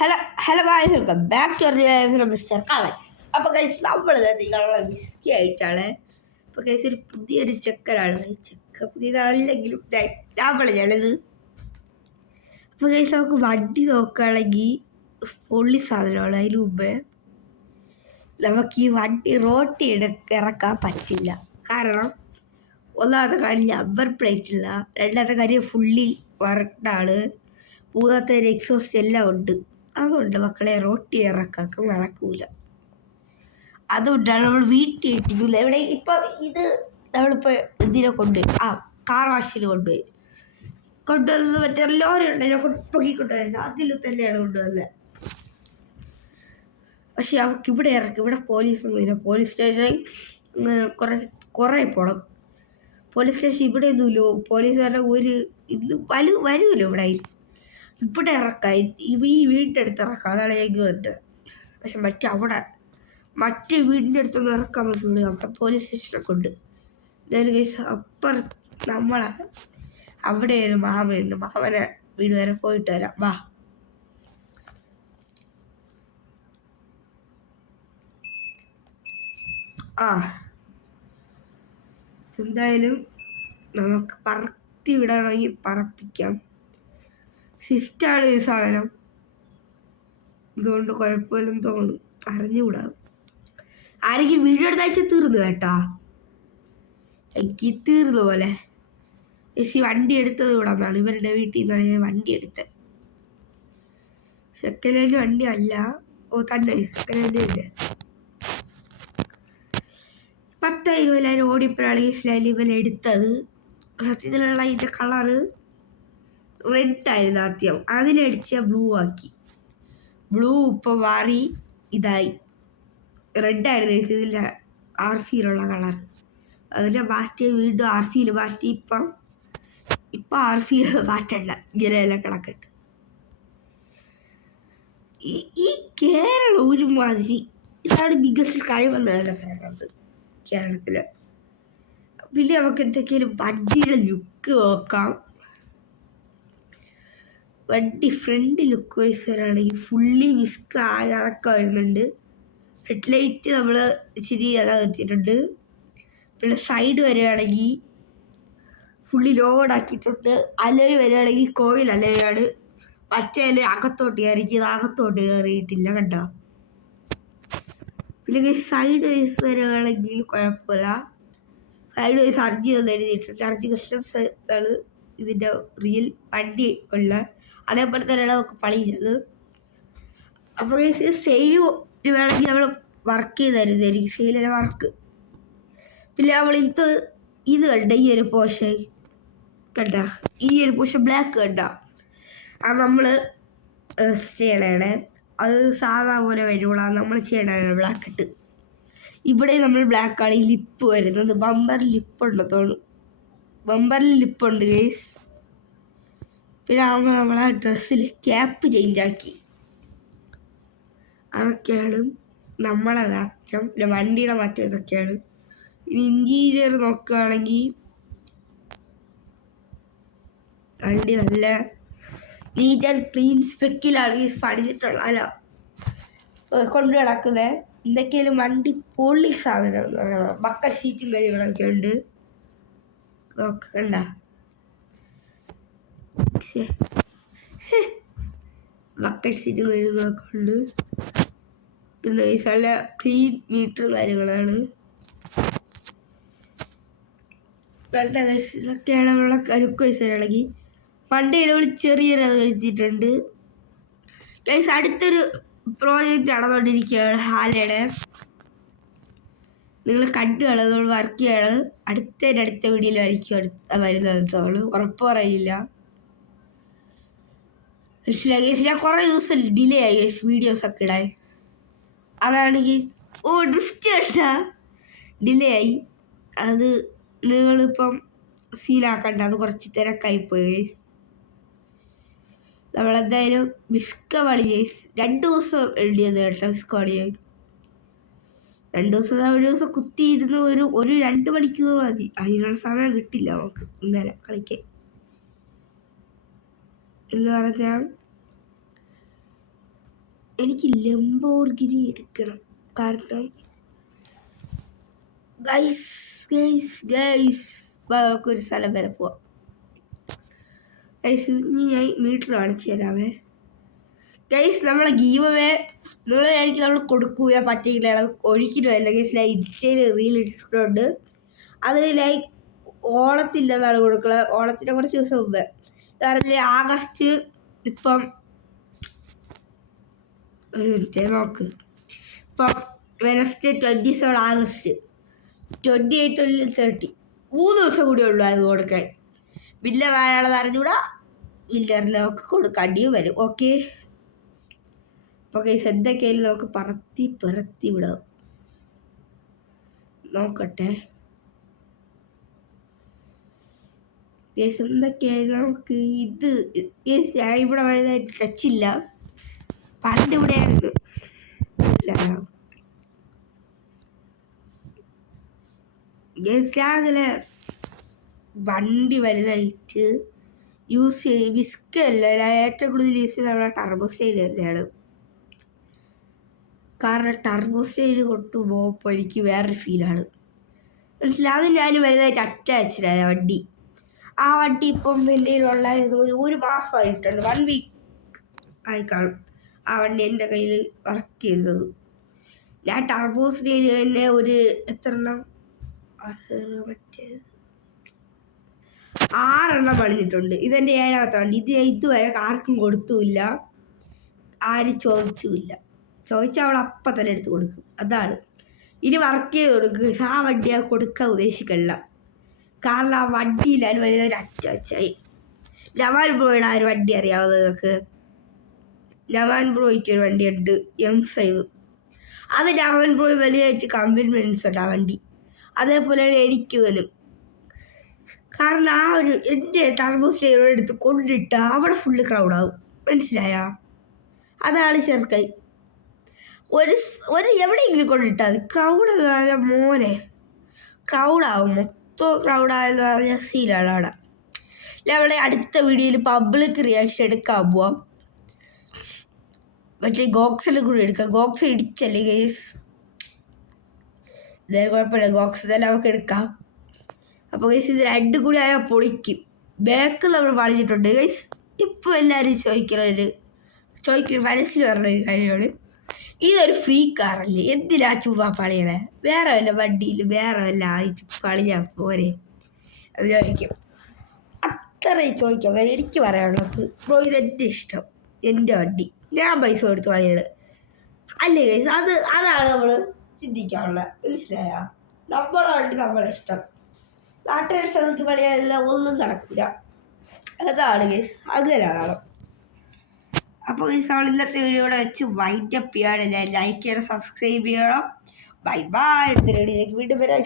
Hello hello guys, welcome back to mister കളൻ. അപ്പോൾ guys നമ്മൾ നിങ്ങളെ മിസ്റ്റി ആയിട്ടാണ്. അപ്പോൾ ഗൈസ് ഒരു പുതിയൊരു ചെക്കനാണ്. ചെക്ക പുതിയതാണെങ്കിലും ഞാനിത്. അപ്പോൾ ഗൈസ് നമുക്ക് വണ്ടി നോക്കുകയാണെങ്കിൽ പൊള്ളി സാധനമാണ്. അതിന് മുമ്പ് നമുക്ക് ഈ വണ്ടി റോട്ടിൽ ഇറക്കാൻ പറ്റില്ല. കാരണം ഒന്നാമത്തെ കാര്യം നമ്പർ പ്ലേറ്റ് ഇല്ല, രണ്ടാമത്തെ കാര്യം ഫുള്ളി വർക്കാണ്, മൂന്നാമത്തെ ഒരു എക്സോസ്റ്റ് എല്ലാം ഉണ്ട്. അതുകൊണ്ട് മക്കളെ റോട്ടി ഇറക്കാക്ക നടക്കൂല. അതുകൊണ്ടാണ് നമ്മൾ വീട്ടിൽ ഇട്ടിട്ടില്ല. എവിടെ ഇപ്പം ഇത് നമ്മളിപ്പോൾ ഇതിനെ കാർ വാഷിന് കൊണ്ടുവന്നത് മറ്റേ ലോറി ഉണ്ട്, ഞാൻ പൊക്കിക്കൊണ്ടുവരുന്നത് അതിൽ തന്നെയാണ് കൊണ്ടുവന്നത്. പക്ഷെ അവർക്ക് ഇവിടെ ഇറക്കും. ഇവിടെ പോലീസൊന്നും ഇല്ല. പോലീസ് സ്റ്റേഷൻ കുറേ പോകണം. പോലീസ് സ്റ്റേഷൻ ഇവിടെ ഒന്നുമില്ലോ. പോലീസുകാരുടെ ഒരു ഇത് വരുമല്ലോ ഇവിടെ ഇറക്കാം. ഈ വീടിൻ്റെ അടുത്ത് ഇറക്കാം, അതാണ് എനിക്ക് കണ്ടത്. പക്ഷെ മറ്റേ വീടിൻ്റെ അടുത്തൊന്നും ഇറക്കാൻ പറ്റുള്ളൂ. അവിടെ പോലീസ് സ്റ്റേഷനൊക്കെ ഉണ്ട്. എന്തായാലും കേസ് നമ്മളെ അവിടെ ഒരു മാമനുണ്ട്. മാമനെ വീട് വരെ പോയിട്ട് വരാം, വാ. എന്തായാലും നമുക്ക് പറത്തി വിടണമെങ്കിൽ പറപ്പിക്കാം. സ്വിഫ്റ്റാണ് ഈ സാധനം, ഇതുകൊണ്ട് കുഴപ്പമില്ലെന്ന് തോന്നുന്നു. അറിഞ്ഞുകൂടാ. ആരെങ്കിലും വീഡിയോ എടുത്താഴ്ച തീർന്നു കേട്ടാ, എനിക്ക് തീർന്നു പോലെ. പക്ഷേ വണ്ടി എടുത്തത് ഇവിടെ നിന്നാണ്, ഇവരുടെ വീട്ടിൽ നിന്നാണ് ഞാൻ വണ്ടി എടുത്തത്. സെക്കൻഡ് ഹാൻഡ് വണ്ടി അല്ല. തന്നെ സെക്കൻഡ് ഹാൻഡ് ഇല്ല. 10,000 ഓടിയപ്പോഴാണ് ഈ സ്ലൈൽ ഇവൻ എടുത്തത്. സത്യത്തിലുള്ള അതിൻ്റെ കളറ് റെഡ് ആയിരുന്നു ആദ്യം, അതിനടിച്ച ബ്ലൂ ആക്കി. ബ്ലൂ ഇപ്പോൾ മാറി ഇതായി റെഡ് ആയിരുന്നു ഇതിൻ്റെ RCയിലുള്ള കളർ. അതിനെ മാറ്റി വീണ്ടും RCയിൽ മാറ്റി. ഇപ്പം RCയിൽ മാറ്റണ്ട, ഇങ്ങനെയെല്ലാം കിടക്കട്ടെ. ഈ കേരളം ഒരുമാതിരി, ഇതാണ് ബിഗ്ഗസ്റ്റ് കഴിവെന്നാണ് പറയുന്നത് കേരളത്തിൽ. പിന്നെ നമുക്ക് എന്തൊക്കെയാലും വണ്ടിയുടെ ലുക്ക് നോക്കാം. വണ്ടി ഫ്രണ്ട് ലുക്ക് വൈസ് വരാണെങ്കിൽ ഫുള്ളി വിസ്ക് അതൊക്കെ വരുന്നുണ്ട്. ഹെഡ്ലൈറ്റ് നമ്മൾ ഇച്ചിരി വെച്ചിട്ടുണ്ട്. പിന്നെ സൈഡ് വരികയാണെങ്കിൽ ഫുള്ളി ലോഡാക്കിയിട്ടുണ്ട്. അലോയ് വരികയാണെങ്കിൽ കോയിൽ അലോയാണ്. മറ്റേ അലോയ് അകത്തോട്ട് കയറിയിട്ട് അകത്തോട്ട് കയറിയിട്ടില്ല, കണ്ടോ. പിന്നെ സൈഡ് വൈസ് വരികയാണെങ്കിൽ കുഴപ്പമില്ല. സൈഡ് വൈസ് അർജി ഒന്ന് എഴുതിയിട്ടുണ്ട്. അർജി കസ്റ്റംസ് ആണ് ഇതിൻ്റെ റിയൽ വണ്ടി ഉള്ള. അതേപോലെ തന്നെയാണ് നമുക്ക് പണിയുന്നത്. അപ്പോൾ സെയിൽ വേണമെങ്കിൽ നമ്മൾ വർക്ക് ചെയ്ത് തരുന്നതായിരിക്കും, സെയിലിൻ്റെ വർക്ക്. പിന്നെ നമ്മൾ ഇത് കണ്ട ഈ ഒരു പോർഷൻ കണ്ട, ഈ ഒരു പോർഷൻ ബ്ലാക്ക് കണ്ട, അത് നമ്മൾ ചെയ്യണേ. അത് സാധാ പോലെ വരുള്ളൂ, നമ്മൾ ചെയ്യണതാണ് ബ്ലാക്ക് ഇട്ട്. ഇവിടെ നമ്മൾ ബ്ലാക്കാണ് ഈ ലിപ്പ് വരുന്നത്. ബമ്പറിൽ ലിപ്പുണ്ടെന്ന് തോന്നുന്നു, ബമ്പറിൽ ലിപ്പുണ്ട് ഗേസ്. പിന്നെ നമ്മളെ ഡ്രസ്സിൽ ക്യാപ്പ് ചേഞ്ചാക്കി. അതൊക്കെയാണ് നമ്മളെ മാറ്റം. പിന്നെ വണ്ടിയുടെ മാറ്റം ഇതൊക്കെയാണ്. ഇനി ഇൻറ്റീരിയർ നോക്കുകയാണെങ്കിൽ വണ്ടി നല്ല നീറ്റ് ആൻഡ് ക്ലീൻ സ്പെക്കിലാണ് ഈ പണിഞ്ഞിട്ടുള്ള അല്ല കൊണ്ടു കിടക്കുന്നത്. എന്തൊക്കെയാലും വണ്ടി പൊള്ളി സാധനം എന്ന് പറയുന്നത്. ബക്കറ്റ് സീറ്റും കാര്യങ്ങളൊക്കെ ഉണ്ട്, നോക്കണ്ട. ബക്കറ്റ് സീറ്റും കാര്യങ്ങളൊക്കെ ഉണ്ട്. പിന്നെ നല്ല ക്ലീൻ മീറ്ററും കാര്യങ്ങളാണ്. ഇതൊക്കെയാണ് നമ്മളെ ലുക്ക് വൈസ് വരികയാണെങ്കിൽ. വണ്ടിയിൽ ചെറിയൊരു അത് കഴിച്ചിട്ടുണ്ട് ഗൈസ്. അടുത്തൊരു പ്രോജക്റ്റ് നടന്നുകൊണ്ടിരിക്കുകയാണ് ഹാലയുടെ. നിങ്ങൾ കണ്ടു കാണുന്നത് വർക്ക് ചെയ്യാണ്. അടുത്ത വീഡിയോയിലായിരിക്കും വരുന്നത് തോന്നുന്നു, ഉറപ്പ് പറയില്ല. ഞാൻ കുറേ ദിവസം ഡിലേ ആയി വീഡിയോസൊക്കെ ഇടാൻ. അതാണെങ്കിൽ ഡ്രിഫ്റ്റ് കണ്ടാ ഡിലേ ആയി. അത് നിങ്ങളിപ്പം സീലാക്കണ്ട, അത് കുറച്ച് തിരക്കായിപ്പോയി ഗൈസ്. നമ്മളെന്തായാലും വിസ്ക പണി ഗൈസ് 2 ദിവസം എഴുതിയത് കേട്ടോ. വിസ്ക പണിയായി 2 ദിവസം, ഒരു ദിവസം കുത്തിയിരുന്ന് ഒരു 2 മണിക്കൂർ മതി. അതിനുള്ള സമയം കിട്ടില്ല നമുക്ക് ഇന്നലെ കളിക്കാൻ എന്ന് പറഞ്ഞാൽ. എനിക്ക് ലംബോർഗിനി എടുക്കണം. കാരണം നമുക്കൊരു സ്ഥലം വരെ പോവാം. ഗൈസ് ഇനി ഞാൻ മീറ്റർ കാണിച്ചു തരാമേ. ഗൈസ് നമ്മളെ ഗീവവേ നിങ്ങൾ എനിക്ക് നമ്മൾ കൊടുക്കൂല, പറ്റില്ല, ഒഴിക്കണമല്ല. ഗൈസ് ഞാൻ ഇൻസ്റ്റയിൽ റീൽ ഇട്ടിട്ടുണ്ട്. അത് ലൈക്ക് ഓണത്തില്ലെന്നാണ് കൊടുക്കുന്നത്. ഓണത്തിൻ്റെ കുറച്ച് ദിവസം മുമ്പ്, കാരണം ആഗസ്റ്റ് ഇപ്പം ഒരു മിനിറ്റ് നോക്ക്. ഇപ്പം വെനസ്ഡേ 27 ആഗസ്റ്റ്, 28 30 3 ദിവസം കൂടി ഉള്ളൂ അത് കൊടുക്കാൻ. വില്ലർ ആയാളത് അറിഞ്ഞൂടാ, വില്ലറിൽ നമുക്ക് കൊടുക്കേണ്ടിയും വരും. ഓക്കെ, ഗൈസ് എന്തൊക്കെയായാലും നമുക്ക് പറത്തി വിടാം. നോക്കട്ടെ ഗൈസ് എന്തൊക്കെയായാലും നമുക്ക് ഇത് ഞാൻ ഇവിടെ വലുതായിട്ട് ടച്ചില്ല. പണ്ട് ഇവിടെയായിരുന്നു. അങ്ങനെ വണ്ടി വലുതായിട്ട് യൂസ് ചെയ്ത് വിസ്കല്ല ഏറ്റവും കൂടുതൽ യൂസ് ചെയ്ത് നമ്മളെ ടർബോ സ്റ്റൈൽ തന്നെയാണ്. കാരണം ടർബോ സ്റ്റൈൽ കൊണ്ടുപോകുമ്പോൾ എനിക്ക് വേറൊരു ഫീലാണ്. മനസ്സിലാവും. അത് ഞാൻ വലുതായിട്ട് അറ്റാച്ച്ഡായ വണ്ടി. ആ വണ്ടി ഇപ്പം എൻ്റെ കയ്യിലുള്ളായിരുന്നു. ഒരു മാസമായിട്ടുണ്ട്, 1 വീക്ക് ആയി കാണും ആ വണ്ടി എൻ്റെ കയ്യിൽ വർക്ക് ചെയ്തത്. ഞാൻ ടർബോ സ്റ്റൈൽ തന്നെ ഒരു എത്ര എണ്ണം 6 പണിഞ്ഞിട്ടുണ്ട്. ഇതെൻ്റെ 7ാമത്തെ വണ്ടി. ഇത് ഇതുവരെ ആർക്കും കൊടുത്തുമില്ല, ആരും ചോദിച്ചുമില്ല. ചോദിച്ചാൽ അവൾ അപ്പം തന്നെ എടുത്ത് കൊടുക്കും. അതാണ് ഇനി വർക്ക് ചെയ്ത് കൊടുക്കുക. ആ വണ്ടി ആ കൊടുക്കാൻ ഉദ്ദേശിക്കല്ല. കാരണം ആ വണ്ടിയിൽ അതിന് വലിയൊരു അച്ചായി. നവാൻ ബ്രോയുടെ ആ ഒരു വണ്ടി അറിയാവുന്ന നിങ്ങൾക്ക്? നവാൻ ബ്രോയ്ക്ക് ഒരു വണ്ടിയുണ്ട്, M5. അത് നവാൻ ബ്രോയ് വലിയായിട്ട് കമ്മിറ്റ്മെൻറ്റ്സ് ഉണ്ട് ആ വണ്ടി. അതേപോലെ എനിക്ക് വരും. കാരണം ആ ഒരു എൻ്റെ ടർബോ സ്റ്റൈൽ എടുത്ത് കൊണ്ടിട്ട് അവിടെ ഫുള്ള് ക്രൗഡാവും. മനസ്സിലായോ? അതാണ് ചെറുക്കൈ. ഒരു എവിടെയെങ്കിലും കൊണ്ടിട്ടാൽ മതി, ക്രൗഡ് എന്ന് പറഞ്ഞാൽ മോനെ ക്രൗഡാവും. മൊത്തം ക്രൗഡായെന്ന് പറഞ്ഞാൽ സീലാണ് അവിടെ. നമ്മളെ അടുത്ത വീഡിയോയിൽ പബ്ലിക് റിയാക്ഷൻ എടുക്കാൻ പോവാം. മറ്റേ ഗോക്സിലും കൂടി എടുക്കാം. ഗോക്സ് ഇടിച്ചല്ലേ ഗൈസ്, എന്തായാലും കുഴപ്പമില്ല, ഗോക്സ് തന്നെ നമുക്ക് എടുക്കാം. അപ്പോൾ ഗൈസ് ഇത് രണ്ടും കൂടി ആയാൽ പൊളിക്കും. ബാക്ക് നമ്മൾ പണിഞ്ഞിട്ടുണ്ട് ഗൈസ്. ഇപ്പോൾ എല്ലാവരും ചോദിക്കും മനസ്സിൽ പറഞ്ഞൊരു കാര്യമാണ്, ഇതൊരു ഫ്രീ കാറല്ലേ, എന്തിനാ ചുമ്മാ പണിയണേ, വേറെ വല്ല വണ്ടിയിൽ വേറെ വല്ല ആയിട്ട് പണിയാൽ പോരെ അത് ചോദിക്കും. അത്രയും ചോദിക്കാം. എനിക്ക് പറയാനുള്ളത് ബ്രോ ഇതെൻ്റെ ഇഷ്ടം, എൻ്റെ വണ്ടി, ഞാൻ പൈസ കൊടുത്ത് പണിയാണ് അല്ലേ ഗൈസ്? അതാണ് നമ്മൾ ചിന്തിക്കാനുള്ളത്. മനസ്സിലായോ? നമ്മളെ വണ്ടി നമ്മളെ ഇഷ്ടം, നാട്ടിലെ ഇഷ്ടം നമുക്ക് പണിയാനെല്ലാം ഒന്നും നടക്കില്ല. അതാണ് ഗൈസ്, അങ്ങനെയാണ്. അപ്പോൾ ഗൈസ് നമ്മൾ ഇന്നത്തെ വീഡിയോ ഇവിടെ വെച്ച് വൈൻഡപ്പ് ചെയ്യാണ്. ഞാൻ ലൈക്ക് ചെയ്യണം, സബ്സ്ക്രൈബ് ചെയ്യണം. Bye bye. അടുത്ത വീഡിയോയിലേക്ക് വീണ്ടും വരാം.